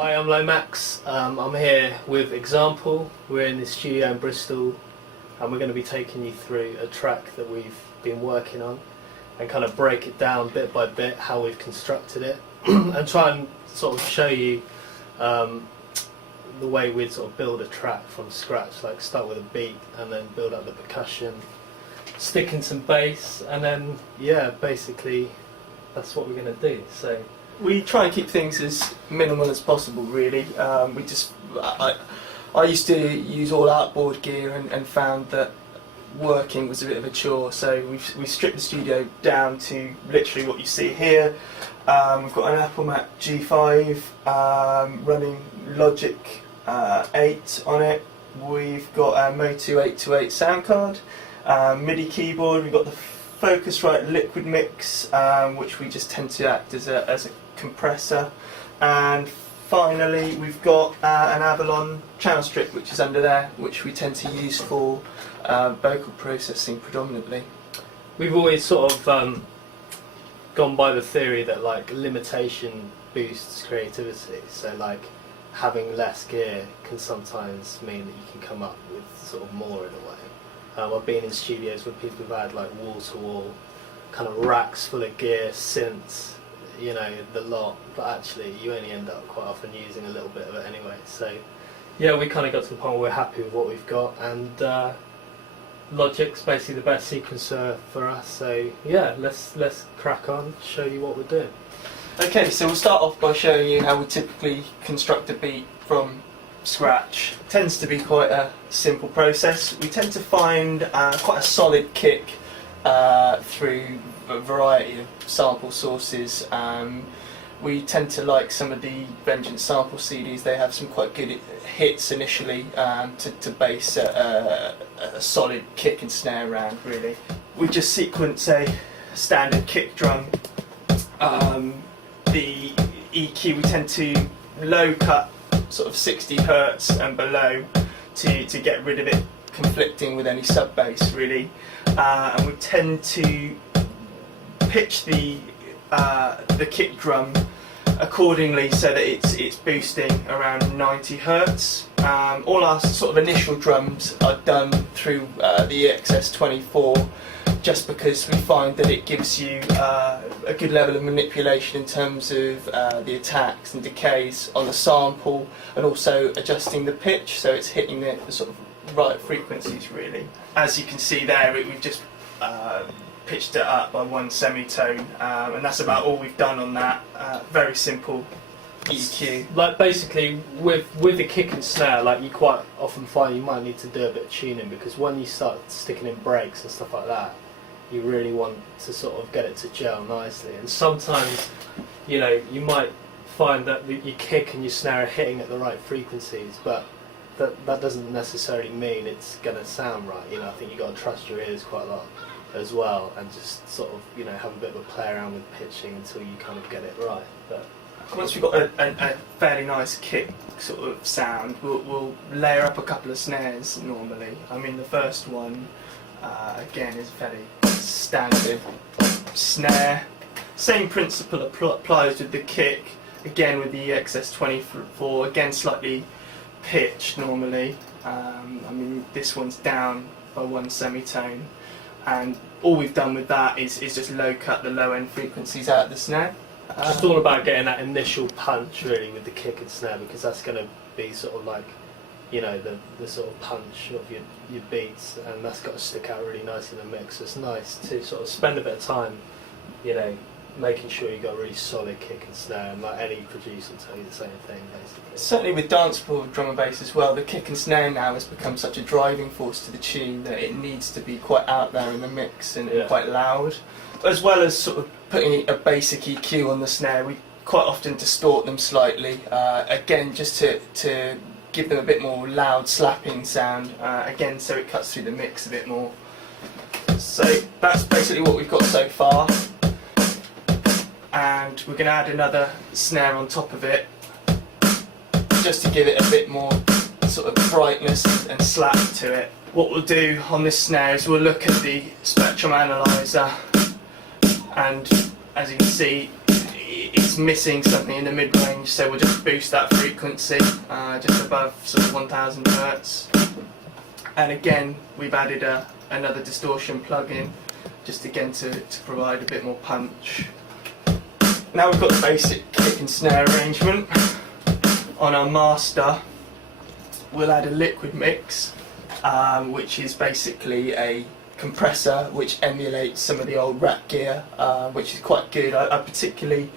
Hi, I'm Lomax. I'm here with Example. We're in the studio in Bristol and we're going to be taking you through a track that we've been working on and kind of break it down bit by bit how we've constructed it and try and sort of show you the way we'd sort of build a track from scratch, like start with a beat and then build up the percussion, stick in some bass, and then yeah, basically that's what we're going to do. So we try and keep things as minimal as possible, really. I used to use all outboard gear and found that working was a bit of a chore, so we've stripped the studio down to literally what you see here. We've got an Apple Mac G5 running Logic 8 on it. We've got a Motu 828 sound card, MIDI keyboard. We've got the Focusrite Liquid Mix, which we just tend to act as a compressor, and finally we've got an Avalon channel strip which is under there, which we tend to use for vocal processing predominantly. We've always sort of gone by the theory that like limitation boosts creativity, so like having less gear can sometimes mean that you can come up with sort of more in a way. I've been in studios where people have had like wall-to-wall kind of racks full of gear, synths, you know, the lot, but actually you only end up quite often using a little bit of it anyway. So yeah, we kind of got to the point where we're happy with what we've got, and Logic's basically the best sequencer for us. So yeah, let's crack on, show you what we're doing. Okay, so we'll start off by showing you how we typically construct a beat from scratch. It tends to be quite a simple process. We tend to find quite a solid kick through a variety of sample sources. We tend to like some of the Vengeance sample CDs. They have some quite good hits initially to base a solid kick and snare round, really. We just sequence a standard kick drum. The EQ we tend to low cut sort of 60 Hertz and below to get rid of it conflicting with any sub bass, really. And we tend to pitch the kick drum accordingly so that it's boosting around 90 Hertz. All our sort of initial drums are done through the EXS24, just because we find that it gives you a good level of manipulation in terms of the attacks and decays on the sample, and also adjusting the pitch so it's hitting the sort of right frequencies, really. As you can see there, we've just pitched it up by one semitone, and that's about all we've done on that. Very simple EQ. Like basically with the kick and snare, like you quite often find you might need to do a bit of tuning, because when you start sticking in breaks and stuff like that, you really want to sort of get it to gel nicely. And sometimes, you know, you might find that your kick and your snare are hitting at the right frequencies, but that doesn't necessarily mean it's going to sound right. You know, I think you've got to trust your ears quite a lot as well, and just sort of, you know, have a bit of a play around with pitching until you kind of get it right. But once we've got a fairly nice kick sort of sound, we'll layer up a couple of snares normally. I mean, the first one again is fairly standard snare. Same principle applies with the kick, again with the EXS24, again slightly pitched normally. I mean, this one's down by one semitone, and all we've done with that is just low cut the low end frequencies out of the snare. Just all about getting that initial punch really with the kick and snare, because that's going to be sort of like, you know, the sort of punch of your beats, and that's got to stick out really nice in the mix. So it's nice to sort of spend a bit of time, you know, making sure you've got a really solid kick and snare, and like any producer will tell you the same thing basically. Certainly with dancehall drum and bass as well, the kick and snare now has become such a driving force to the tune that it needs to be quite out there in the mix and quite loud. As well as sort of putting a basic EQ on the snare, we quite often distort them slightly, again just to give them a bit more loud slapping sound, again so it cuts through the mix a bit more. So that's basically what we've got so far, and we're going to add another snare on top of it just to give it a bit more sort of brightness and slap to it. What we'll do on this snare is we'll look at the spectrum analyzer, and as you can see it's missing something in the mid-range, so we'll just boost that frequency just above sort of 1000 Hz. And again, we've added another distortion plug-in, just again to provide a bit more punch. Now we've got the basic kick and snare arrangement. On our master, we'll add a liquid mix, which is basically a compressor which emulates some of the old rack gear, which is quite good. I particularly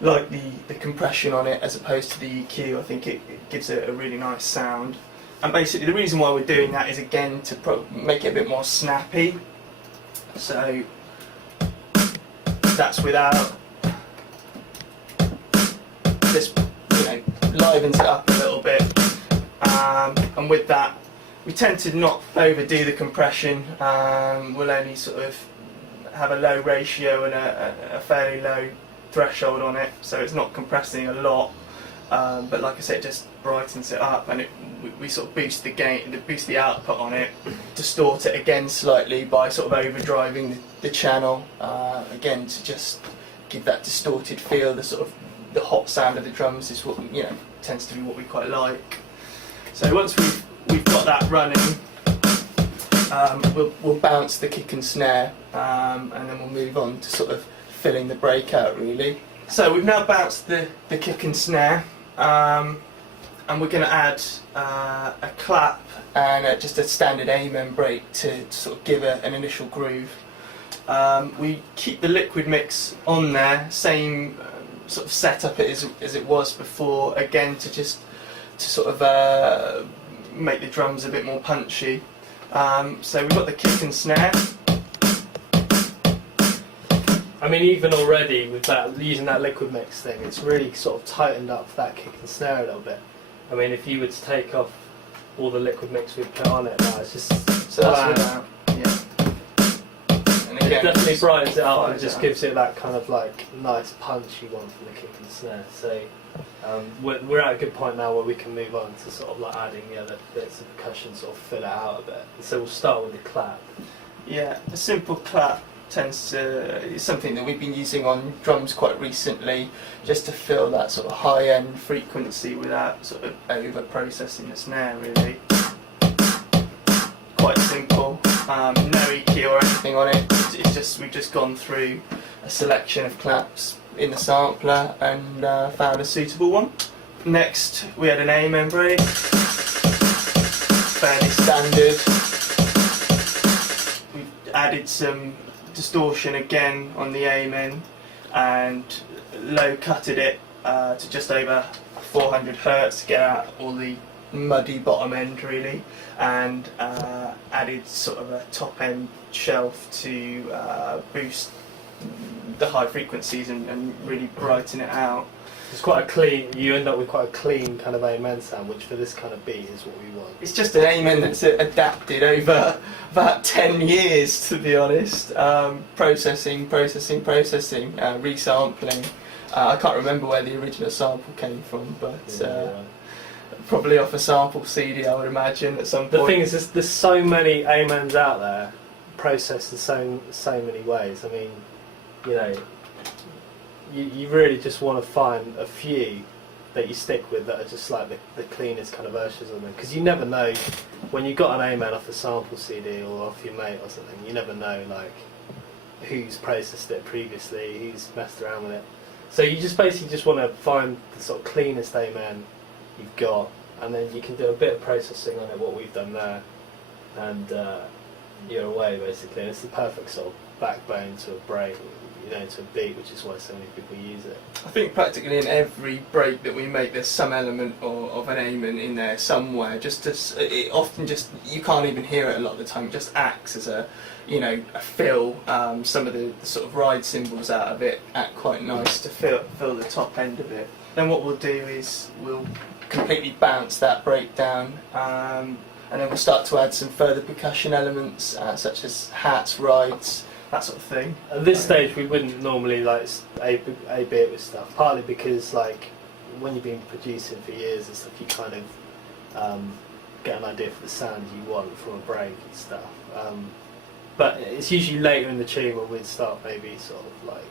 like the compression on it as opposed to the EQ. I think it gives it a really nice sound. And basically the reason why we're doing that is again to make it a bit more snappy. So that's without this, livens it up a little bit. And with that, we tend to not overdo the compression. We'll only sort of have a low ratio and a fairly low threshold on it, so it's not compressing a lot. But like I said, it just brightens it up, and we sort of boost the gain, boost the output on it, distort it again slightly by sort of overdriving the channel, again to just give that distorted feel. The sort of the hot sound of the drums is what tends to be what we quite like. So once we've got that running, we'll bounce the kick and snare, and then we'll move on to sort of filling the breakout really. So we've now bounced the kick and snare, and we're going to add a clap and just a standard amen break to sort of give an initial groove. We keep the liquid mix on there, same sort of setup as it was before, again to sort of make the drums a bit more punchy. So we've got the kick and snare. I mean, even already with that, using that liquid mix thing, it's really sort of tightened up that kick and snare a little bit. I mean, if you were to take off all the liquid mix we've put on it now, it's just so that's without, and again, it definitely brightens it up and just gives it that kind of like nice punch you want from the kick and snare. So we're at a good point now where we can move on to sort of like adding the other bits of percussion, sort of fill it out a bit. And so we'll start with the clap. Yeah, a simple clap is something that we've been using on drums quite recently, just to fill that sort of high-end frequency without sort of over-processing the snare really. Quite simple, no EQ or anything on it. We've just gone through a selection of claps in the sampler and found a suitable one. Next we had an amen break, fairly standard. We've added some distortion again on the amen and low cutted it to just over 400 Hz to get out all the muddy bottom end really, and added sort of a top end shelf to boost the high frequencies and really brighten it out. It's quite a clean, you end up with quite a clean kind of amen sound, which for this kind of beat is what we want. It's just an amen that's adapted over about 10 years, to be honest. Processing, resampling. I can't remember where the original sample came from, but probably off a sample CD, I would imagine, at some point. The thing is, there's so many amens out there, processed in so many ways. I mean, you really just want to find a few that you stick with that are just like the cleanest kind of versions of them, because you never know when you got an amen off a sample CD or off your mate or something. You never know like who's processed it previously, who's messed around with it. So you just basically just want to find the sort of cleanest amen you've got, and then you can do a bit of processing on it, what we've done there, and you're away basically. And it's the perfect sort of backbone to a break, to a beat, which is why so many people use it. I think practically in every break that we make, there's some element of an amen in there somewhere. It often just, you can't even hear it a lot of the time. It just acts as a fill. Some of the sort of ride cymbals out of it act quite nice to fill the top end of it. Then what we'll do is we'll completely bounce that break down, and then we'll start to add some further percussion elements, such as hats, rides, that sort of thing. At this stage we wouldn't normally like A-B it with stuff, partly because like when you've been producing for years and stuff, you kind of get an idea for the sound you want from a break and stuff. But it's usually later in the tune when we'd start maybe sort of like,